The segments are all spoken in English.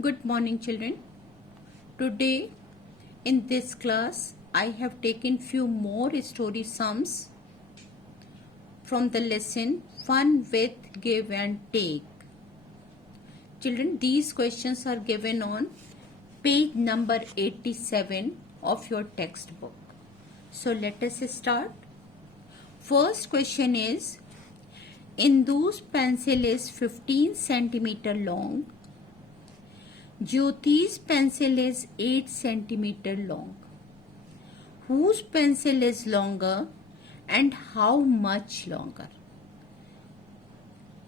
Good morning, children. Today in this class I have taken few more story sums from the lesson Fun with Give and Take. Children, these questions are given on page number 87 of your textbook. So let us start. First question is, Indu's pencil is 15 centimeter long. Jyoti's pencil is 8 centimeter long. Whose pencil is longer and how much longer?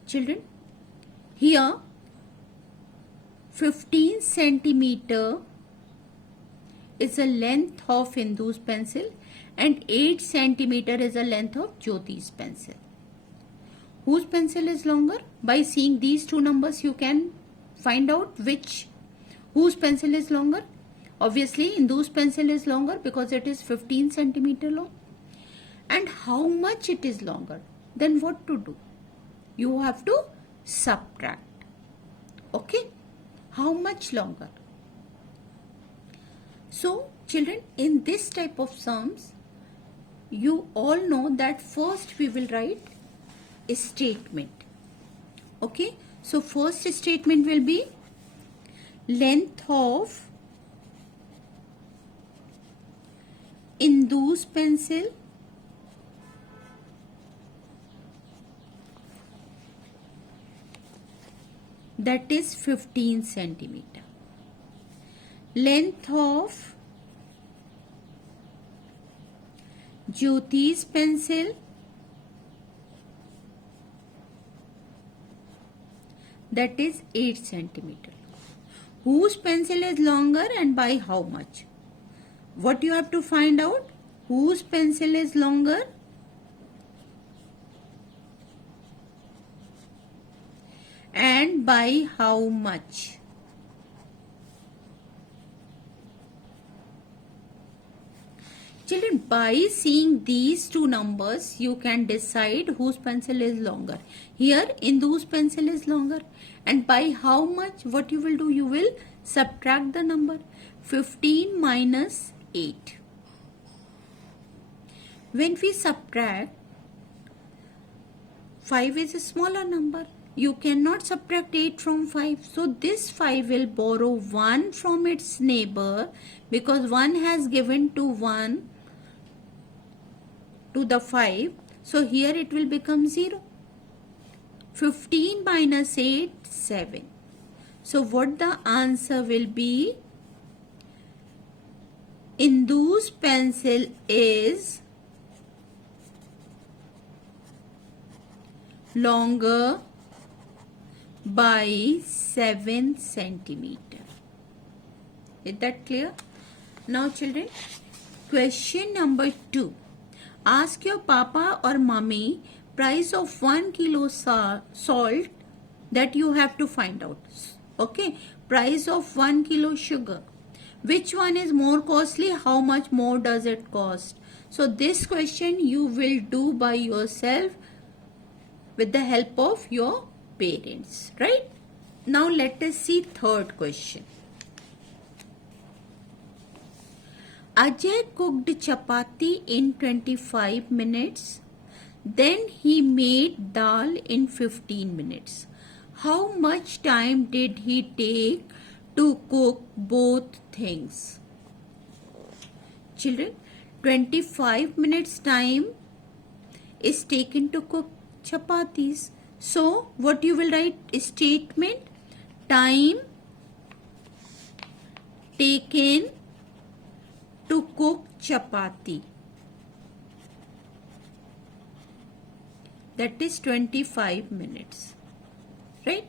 Children, here 15 centimeter is the length of Indu's pencil and 8 centimeter is the length of Jyoti's pencil. Whose pencil is longer? By seeing these two numbers you can find out whose pencil is longer. Obviously Indu's pencil is longer because it is 15 centimeter long. And how much it is longer? Then what to do? You have to subtract. Okay? How much longer? So children, in this type of sums, you all know that first we will write a statement. Okay? So first statement will be length of Indu's pencil that is 15 centimeter. Length of Jyoti's pencil that is 8 centimeter. Whose pencil is longer and by how much? What you have to find out? Whose pencil is longer and by how much? Children, by seeing these two numbers, you can decide whose pencil is longer. Here, Indu's pencil is longer. And by how much? What you will do? You will subtract the number. 15 minus 8. When we subtract, 5 is a smaller number. You cannot subtract 8 from 5. So this 5 will borrow 1 from its neighbor because 1 has given to 1 to the 5. So here it will become 0. 15 minus 8, 7. So what the answer will be? Indu's pencil is longer by 7 centimeter. Is that clear? Now children, question number 2. Ask your papa or mommy price of 1 kilo salt that you have to find out. Okay, price of 1 kilo sugar. Which one is more costly? How much more does it cost? So this question you will do by yourself with the help of your parents, right? Now let us see third question. Ajay cooked chapati in 25 minutes. Then he made dal in 15 minutes. How much time did he take to cook both things? Children, 25 minutes time is taken to cook chapatis. So, what you will write? Statement, time taken to cook chapati. That is 25 minutes. Right?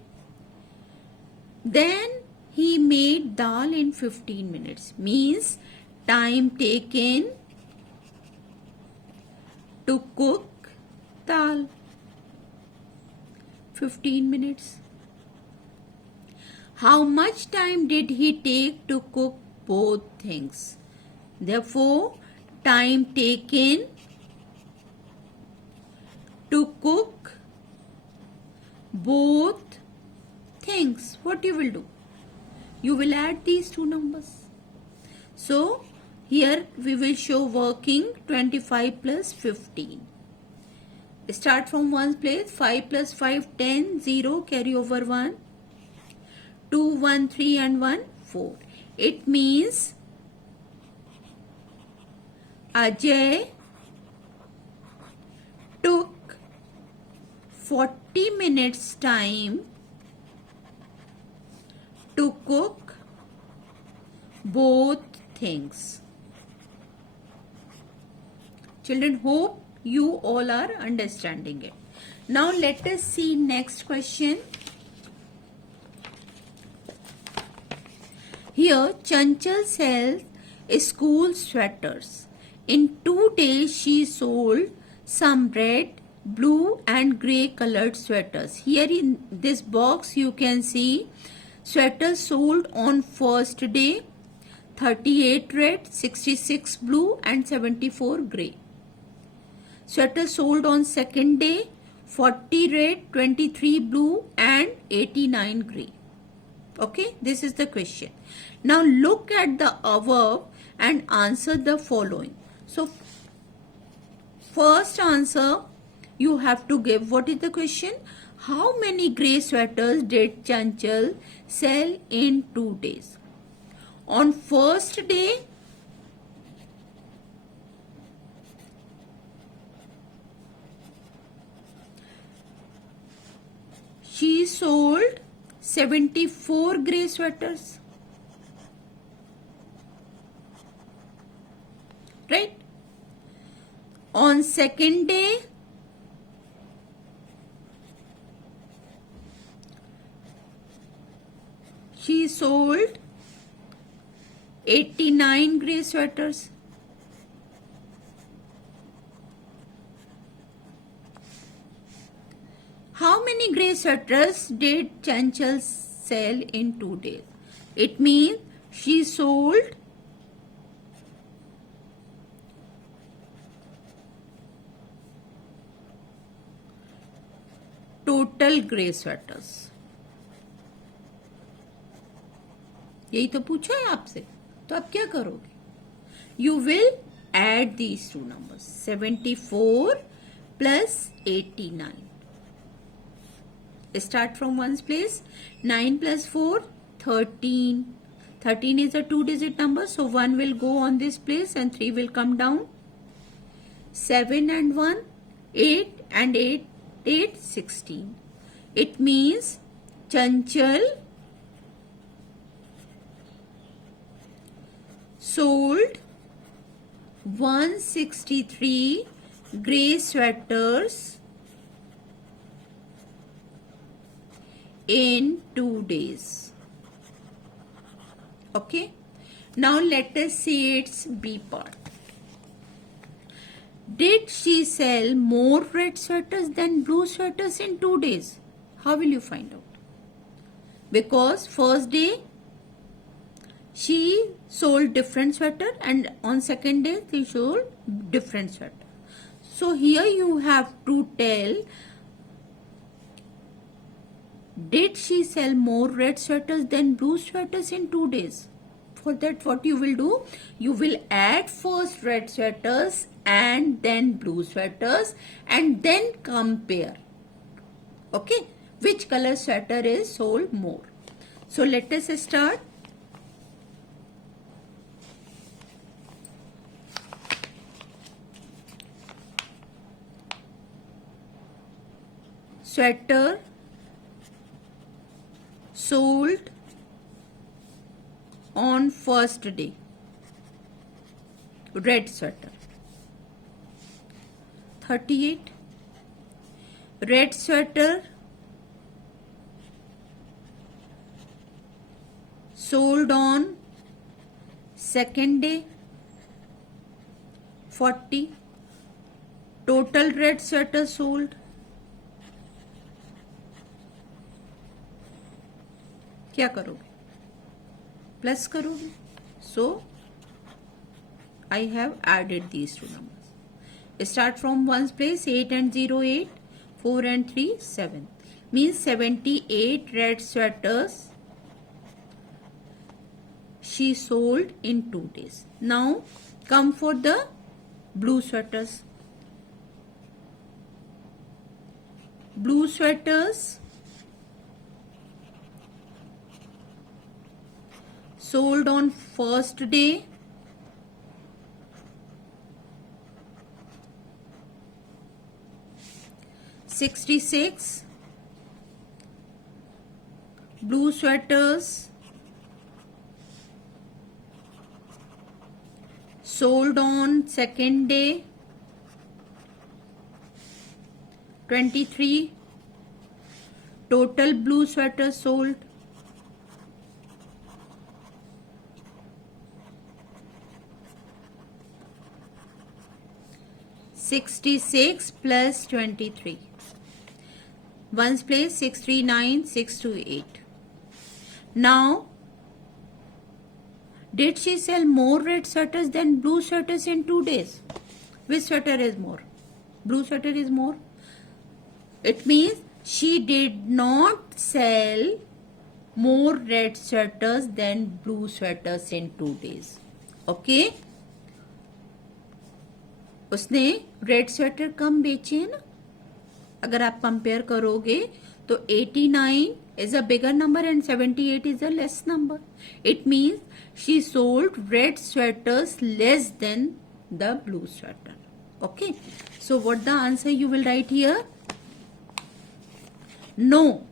Then he made dal in 15 minutes. Means time taken to cook dal. 15 minutes. How much time did he take to cook both things? Therefore, time taken to cook both things. What you will do? You will add these two numbers. So here we will show working 25 plus 15. Start from ones place. 5 plus 5, 10, 0, carry over 1. 2, 1, 3 and 1, 4. It means Ajay took 40 minutes time to cook both things. Children, hope you all are understanding it. Now let us see next question. Here Chanchal sells school sweaters. In 2 days she sold some red, blue and grey colored sweaters. Here in this box you can see sweaters sold on first day, 38 red, 66 blue and 74 grey. Sweaters sold on second day, 40 red, 23 blue and 89 grey. Okay, this is the question. Now look at the above and answer the following. So first answer you have to give. What is the question? How many grey sweaters did Chanchal sell in 2 days? On first day, she sold 74 grey sweaters. Right? On second day, she sold 89 grey sweaters. How many grey sweaters did Chanchal sell in 2 days? It means she sold total grey sweaters. यही तो पूछा है आपसे, तो आप क्या करोगे? You will add these two numbers, 74 plus 89. Start from ones place. 9 plus 4, 13. 13 is a 2-digit number, so 1 will go on this place and 3 will come down. 7 and 1, 8 and 8, 8, 16. It means Chanchal sold 163 grey sweaters in 2 days. Okay. Now let us see its B part. Did she sell more red sweaters than blue sweaters in 2 days? How will you find out? Because first day she sold different sweater and on second day she sold different sweater. So here you have to tell, did she sell more red sweaters than blue sweaters in 2 days? For that, what you will do? You will add first red sweaters and then blue sweaters and then compare. Okay? Which color sweater is sold more? So let us start. Sweater sold on first day, red sweater, 38. Red sweater sold on second day, 40. Total red sweater sold, क्या करोगे? Plus करोगे. So I have added these two numbers. Start from ones place. 8 and 0, 8. 4 and 3, 7. Means 78 red sweaters she sold in 2 days. Now come for the blue sweaters. Blue sweaters sold on first day, $66. Blue sweaters sold on second day, 23. Total blue sweaters sold $66 plus 23. Ones place 639, 628. Now, did she sell more red sweaters than blue sweaters in 2 days? Which sweater is more? Blue sweater is more. It means she did not sell more red sweaters than blue sweaters in 2 days. Okay? उसने red sweater कम बेचे है ना. अगर आप compare करोगे तो 89 is a bigger number and 78 is a less number. It means she sold red sweaters less than the blue sweater. Okay. So what the answer you will write here? No,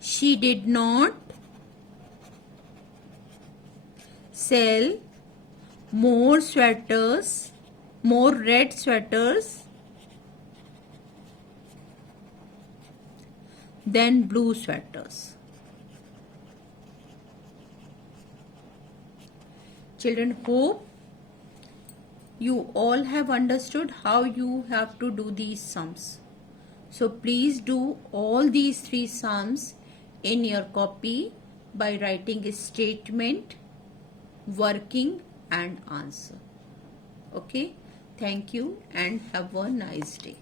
she did not sell more sweaters, more red sweaters than blue sweaters. Children, hope you all have understood how you have to do these sums. So please do all these 3 sums in your copy by writing a statement, working and answer. Okay, thank you and have a nice day.